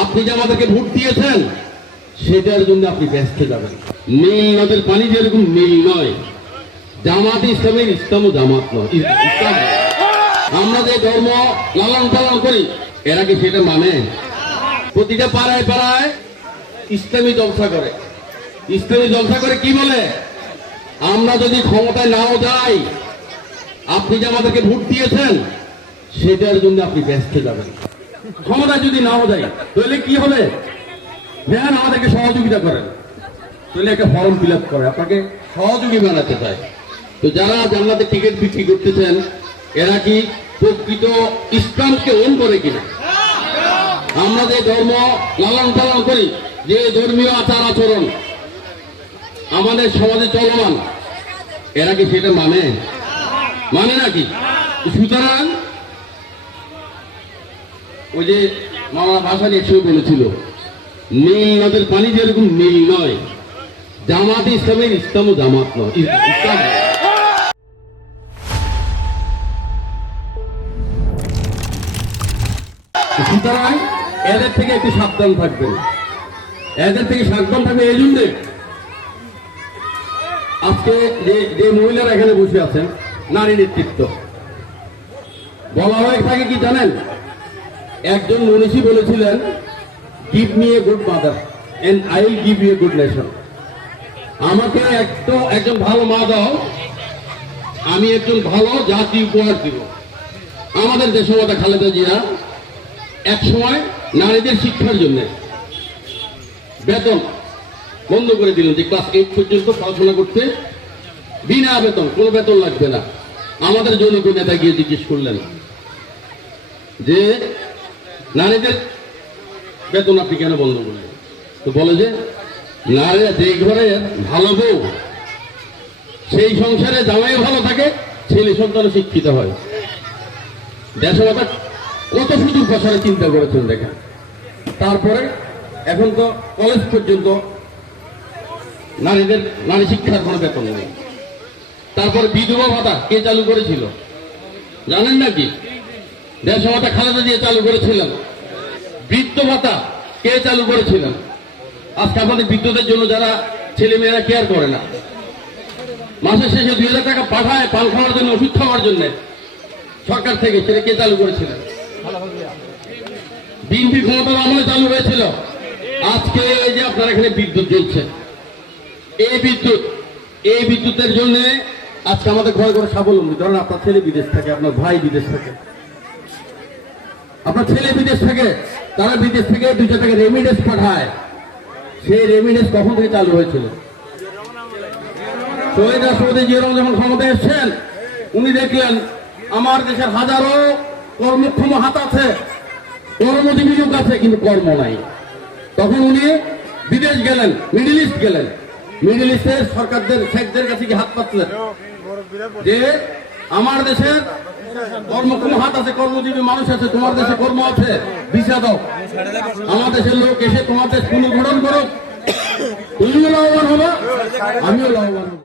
আপনি যে আমাদেরকে ভোট দিয়েছেন সেটার জন্য আপনি ব্যস্ত যাবেন। নীল নদের পানি যেরকম নীল নয়, জামাত ইসলামের ইসলাম ও জামাত নয়। ইসলাম আমরা যে ধর্ম লালন পালন করি, এরা কি সেটা মানে? প্রতিটা পাড়ায় পাড়ায় ইসলামী জলসা করে। ইসলামী জলসা করে কি বলে? আমরা যদি ক্ষমতায় নাও যাই, আপনি যে আমাদেরকে ভোট দিয়েছেন সেটার জন্য আপনি ব্যস্ত যাবেন। ক্ষমতায় যদি নাও যাই তাহলে কি হবে? দেন আমাদেরকে সহযোগিতা করেন, তাহলে একটা ফর্ম ফিল আপ করে আপনাকে সহযোগী বানাতে চায়। তো যারা জান্নাতে টিকিট বিক্রি করতেছেন, এরা কি প্রকৃত ইসলামকে ওন করে কিনা? আমরা যে ধর্ম লালন পালন করি, যে ধর্মীয় আচার আচরণ আমাদের সমাজে চলমান, এরা কি সেটা মানে? মানে নাকি? সুতরাং ওই যে মামা ভাসানী একসময় বলেছিল, নীল নদের পানি যেরকম নীল নয়, জামাত ইসলামের ইসলাম ও জামাত নয়। ইসলাম সুতরাং এদের থেকে একটু সাবধান থাকবেন। এদের থেকে সাবধান থাকবে এই জন্যে, আজকে যে মহিলারা এখানে বসে আছেন, নারী নেতৃত্ব বলা হয়ে থাকে কি জানেন? একজন মনীষী বলেছিলেন, give me a good mother and I will give you a good nation. আমাকে একজন ভালো মা দাও, আমি একজন ভালো জাতি উপহার দিব। আমাদের দেশমাতা খালেদা জিয়া এক সময় নারীদের শিক্ষার জন্য বেতন বন্ধ করে দিলেন, যে ক্লাস 8 পর্যন্ত পড়াশোনা করতে বিনা বেতন, কোনো বেতন লাগবে না। আমাদের জনক নেতা গিয়ে জিজ্ঞেস করলেন যে নারীদের বেতন আপনি কেন বন্ধ করলেন? তো বলে যে নারীরা যে ঘরে ভালো বউ, সেই সংসারে জামাইও ভালো থাকে, ছেলে সন্তানও শিক্ষিত হয়। দেশমাতা কত সুযোগ প্রসারে চিন্তা করেছেন দেখেন। তারপরে এখন তো কলেজ পর্যন্ত নারী শিক্ষার কোনো বেতন নেই। তারপরে বিধবা ভাতা কে চালু করেছিল জানেন নাকি? দেশমাতা খালেদা দিয়ে চালু করেছিলেন। বৃদ্ধ ভাতা কে চালু করেছিলেন? আজকে আমাদের বিদ্যুতের জন্য যারা ছেলে মেয়েরা কেয়ার করে না, মাসের শেষে 2000 টাকা পাঠায় পান খাওয়ার জন্য, ওষুধ খাওয়ার জন্য সরকার থেকে, সেটা কে চালু করেছিলেন? বিএনপি ক্ষমতার আমলে চালু হয়েছিল। আজকে এই যে আপনার এখানে বিদ্যুৎ জ্বলছে, এই বিদ্যুতের জন্য আজকে আমাদের ঘরে ঘরে স্বাবলম্বী। ধরেন আপনার ছেলে বিদেশ থাকে, আপনার ভাই বিদেশ থাকে, আপনার ছেলে বিদেশ থাকে, তারা বিদেশ থেকে 200 টাকা রেমিডেন্স পাঠায়। সেই রেমিডেন্স কখন থেকে চালু হয়েছিল? শহীদ রাষ্ট্রপতি জিয়া রহমান যখন ক্ষমতায় এসেছেন, উনি দেখলেন আমার দেশের হাজারো কর্মক্ষম হাত আছে, কর্মজীবী লোক আছে, কিন্তু কর্ম নাই। তখন উনি বিদেশ গেলেন, মিডল ইস্ট গেলেন। মিডল ইস্টের সরকারদের, শেখদের কাছে কি হাত পাতলেন যে আমার দেশের কর্মক্ষম হাত আছে, কর্মজীবী মানুষ আছে, তোমার দেশে কর্ম আছে, ভিসা দাও। আমার দেশের লোক এসে তোমার দেশ পুনর্গঠন করুক, তুমিও লাভবান হবো, আমিও লাভবান হবো।